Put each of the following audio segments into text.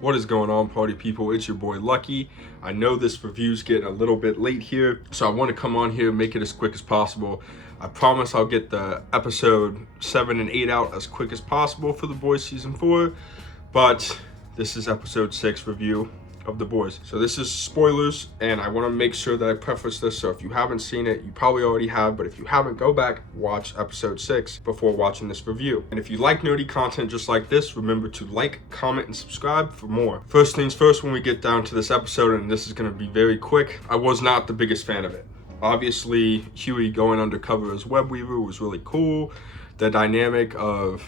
What is going on, party people? It's your boy Lucky. I know this review's getting a little bit late here, so I want to come on here and make it as quick as possible. I promise I'll get the episode 7 and 8 out as quick as possible for The Boys season 4, but this is episode 6 review of The Boys. So this is spoilers, and I want to make sure that I preface this, so if you haven't seen it, you probably already have, but if you haven't, go back, watch episode 6 before watching this review. And if you like nerdy content just like this, remember to like, comment, and subscribe for more. First things first, when we get down to this episode, and this is going to be very quick, I was not the biggest fan of it. Obviously, Hughie going undercover as Web Weaver was really cool. The dynamic of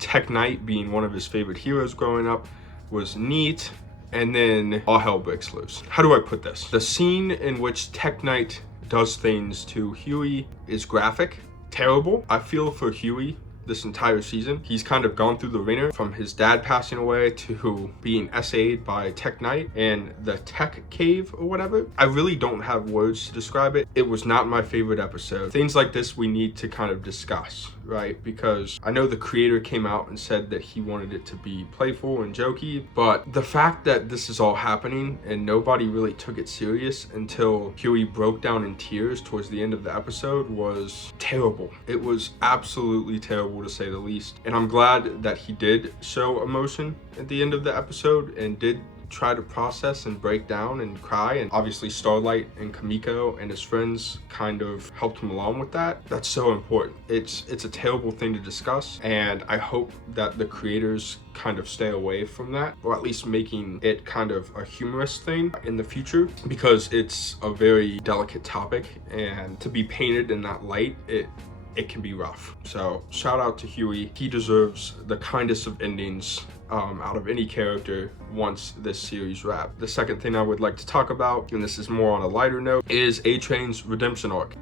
Tek-Knight being one of his favorite heroes growing up was neat. And then all hell breaks loose. How do I put this? The scene in which Tek-Knight does things to Hughie is graphic, terrible. I feel for Hughie this entire season. He's kind of gone through the ringer from his dad passing away to being SA'd by Tek-Knight and the Tek-Cave or whatever. I really don't have words to describe it. It was not my favorite episode. Things like this we need to kind of discuss, right? Because I know the creator came out and said that he wanted it to be playful and jokey, but the fact that this is all happening and nobody really took it serious until Hughie broke down in tears towards the end of the episode was terrible. It was absolutely terrible, to say the least. And I'm glad that he did show emotion at the end of the episode and did try to process and break down and cry, and obviously Starlight and Kamiko and his friends kind of helped him along with that. That's so important. It's a terrible thing to discuss, and I hope that the creators kind of stay away from that, or at least making it kind of a humorous thing in the future, because it's a very delicate topic, and to be painted in that light, it can be rough. So shout out to Hughie. He deserves the kindest of endings out of any character once this series wraps. The second thing I would like to talk about, and this is more on a lighter note, is A-Train's redemption arc.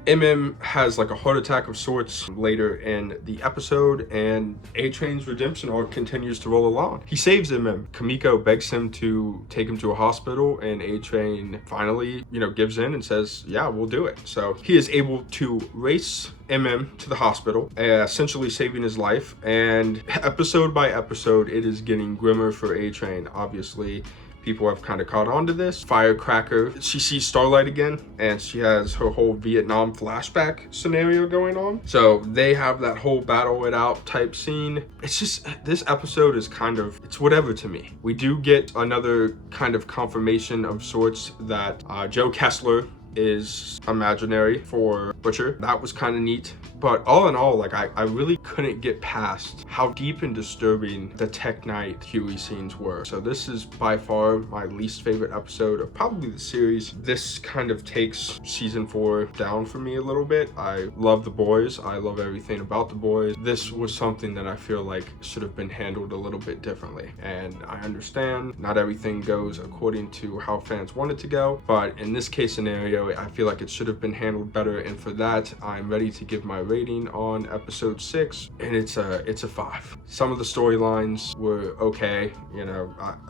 has like a heart attack of sorts later in the episode, and A-Train's redemption arc continues to roll along. He saves Kamiko begs him to take him to a hospital, and A-Train finally, gives in and says, yeah, we'll do it. So he is able to race to the hospital, essentially saving his life, and episode by episode it is getting grimmer for A-Train. Obviously people have kind of caught on to this. Firecracker, she sees Starlight again, and she has her whole Vietnam flashback scenario going on, so they have that whole battle it out type scene. It's just, this episode is kind of, it's whatever to me. We do get another kind of confirmation of sorts that Joe Kessler is imaginary for Butcher. That was kind of neat, but all in all, like I really couldn't get past how deep and disturbing the Tek-Knight Hughie scenes were. So this is by far my least favorite episode of probably the series. This kind of takes season 4 down for me a little bit. I love The Boys. I love everything about The Boys. This was something that I feel like should have been handled a little bit differently, and I understand not everything goes according to how fans want it to go, but in this case scenario, I feel like it should have been handled better, and for that I'm ready to give my rating on episode 6, and it's a 5. Some of the storylines were okay,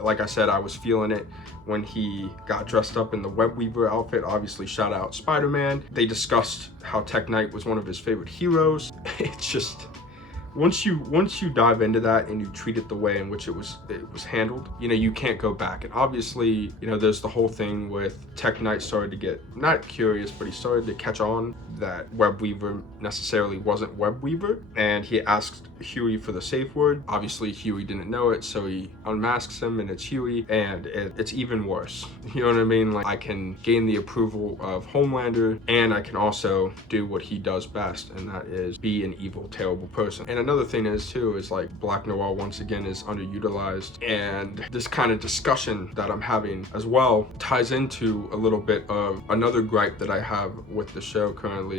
like I said, I was feeling it when he got dressed up in the Web Weaver outfit. Obviously shout out Spider-Man. They discussed how Tek-Knight was one of his favorite heroes. It's just, once you dive into that and you treat it the way in which it was handled, you can't go back. And obviously, there's the whole thing with Tek-Knight started to get, not curious, but he started to catch on that Web Weaver necessarily wasn't Web Weaver, and he asked Hughie for the safe word. Obviously Hughie didn't know it, so he unmasks him and it's Hughie, and it's even worse. You know what I mean? Like, I can gain the approval of Homelander, and I can also do what he does best, and that is be an evil, terrible person. And another thing is like Black Noir once again is underutilized, and this kind of discussion that I'm having as well ties into a little bit of another gripe that I have with the show currently,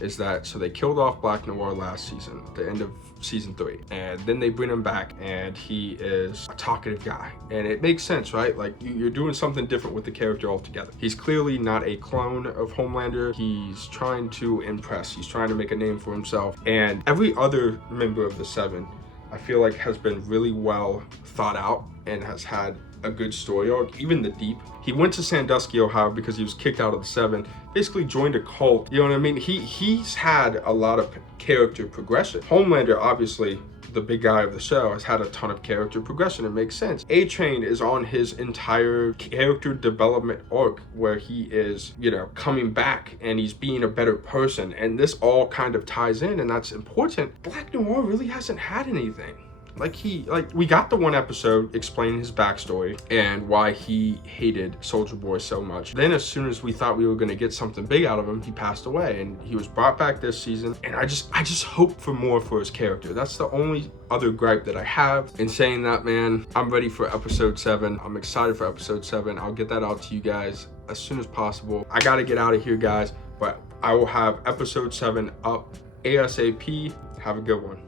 is that, so they killed off Black Noir last season, the end of season 3, and then they bring him back, and he is a talkative guy, and it makes sense, right? Like, you're doing something different with the character altogether. He's clearly not a clone of Homelander. He's trying to impress, he's trying to make a name for himself, and every other member of the 7 I feel like has been really well thought out and has had a good story arc. Even the Deep, he went to Sandusky, Ohio because he was kicked out of the 7, basically joined a cult, you know what I mean? He's had a lot of character progression. Homelander obviously the big guy of the show, has had a ton of character progression. It makes sense. A-Train is on his entire character development arc where he is, you know, coming back and he's being a better person, and this all kind of ties in, and that's important. Black Noir really hasn't had anything. Like we got the one episode explaining his backstory and why he hated Soldier Boy so much. Then as soon as we thought we were gonna get something big out of him, he passed away, and he was brought back this season. And I just hope for more for his character. That's the only other gripe that I have. In saying that, man, I'm ready for episode 7. I'm excited for episode 7. I'll get that out to you guys as soon as possible. I gotta get out of here, guys, but I will have episode 7 up ASAP. Have a good one.